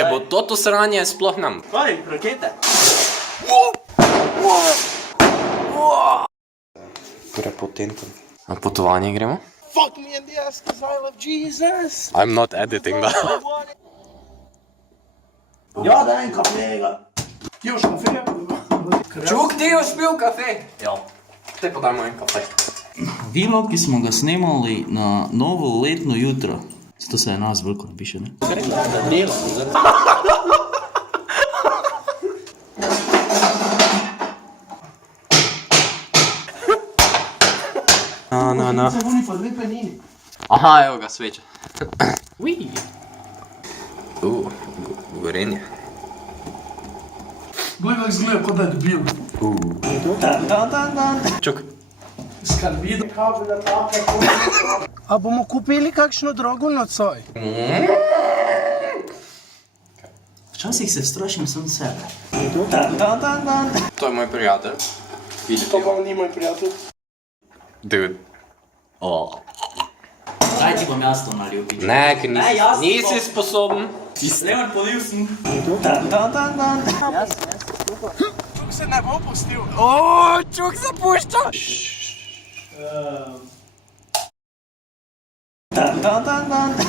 Če bo to sranje, sploh nam. Kaj, rakete? Prepotenten. Na potovanje gremo? Fuck me in the ass, cause I love Jesus. I'm not editing that. Ja, daj en kafega. Ti už kafe? Čuk, ti už pil kafe? Ja. Te pa dajmo en kafe. Vlog, ki smo ga snemali na novo letno jutro. To se je nas veliko napiše, ne? Delo. Na. Se vuni pa dve penini. Aha, evo ga, sveča. Gorenje. Glej, kako izgleda, kot da je debil. Čuk. Skarbido. A bomo kupili kakšno drogo nocoj? Včasih se strašim sam sebe. To je moj prijatelj. To pa ni moj prijatelj. Dude. Daj ti bom jaz to naljubil. Ne, ker Ne, jaz nisi sposoben. Leon, polil sem. Čuk se ne bo pustil. Čuk zapušča.